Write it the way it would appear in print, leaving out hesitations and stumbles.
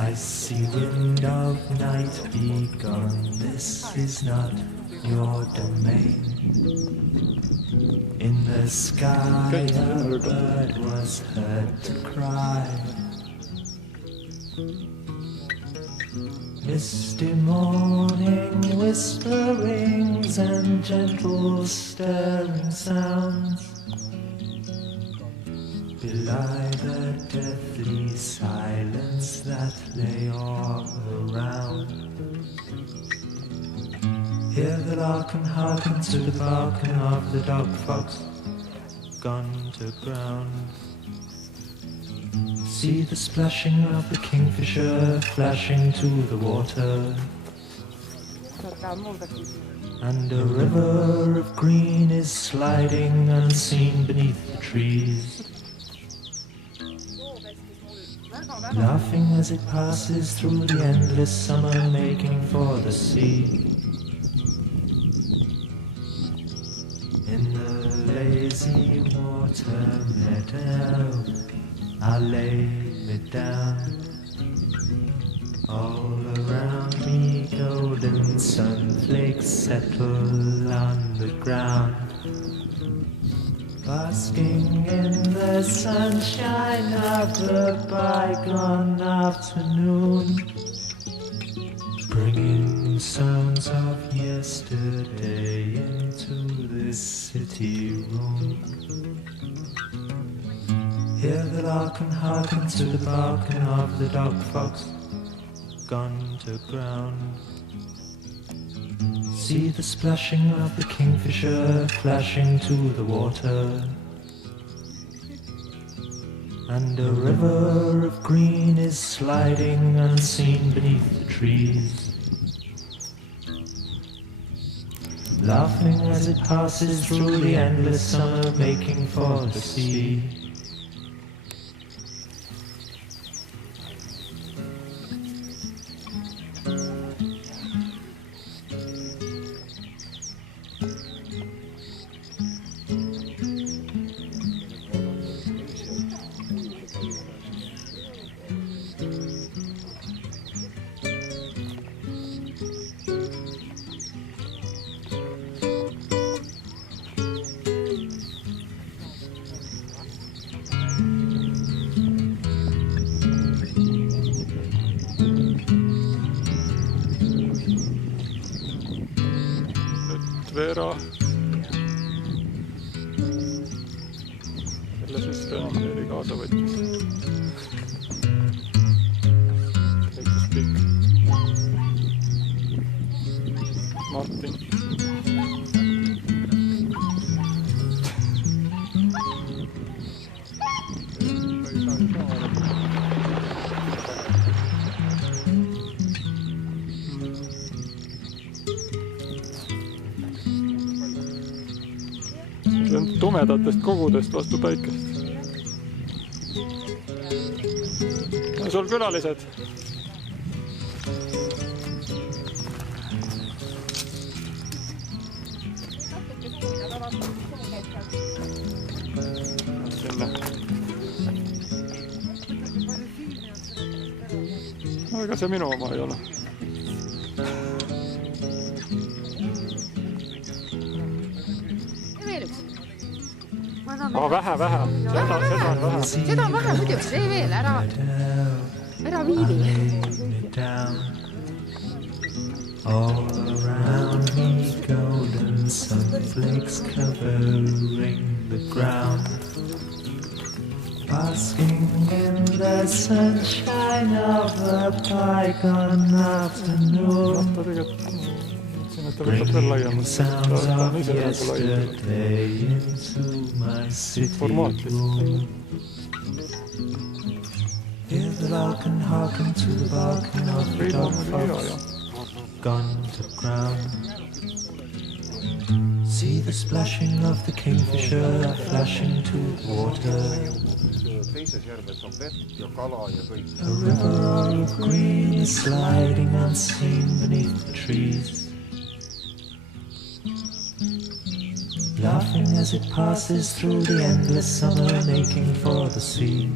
Icy wind of night, be gone, this is not your domain. In the sky a bird was heard to cry. Misty morning whisperings and gentle stirring sounds belie the deathly silence that lay all around. Hear the lark and hearken to the barking of the dog fox gone to ground. See the splashing of the kingfisher flashing to the water, and a river of green is sliding unseen beneath the trees, laughing as it passes through the endless summer, making for the sea. In the lazy water meadow I lay me down. All around me golden sunflakes settle on the ground, basking in the sunshine of the bygone afternoon, bringing sounds of yesterday into this city room. Hear the lark and hearken to the barking of the dog fox gone to ground. See the splashing of the kingfisher flashing to the water, and a river of green is sliding unseen beneath the trees, laughing as it passes through the endless summer, making for the sea. Veera jälle siis fenomeeni kaasa võttis. Täitis pikk. Martin. See on tumedatest kogudest vastu päikest. On sul külalised? Sinna. No, ega see minu oma ei ole. Vähe. Seda on vähe. Seda on vähe muidugi, see veel ära viivi. All around me golden sunflakes covering the ground, basking in the sunshine of a bygone afternoon, bringing sounds of yesterday into my city room. Hear the lark and hearken to the barking of the dog fox gone to ground. See the splashing of the kingfisher flashing to the water, a river of green is sliding unseen beneath the trees, laughing as it passes through the endless summer, making for the sea.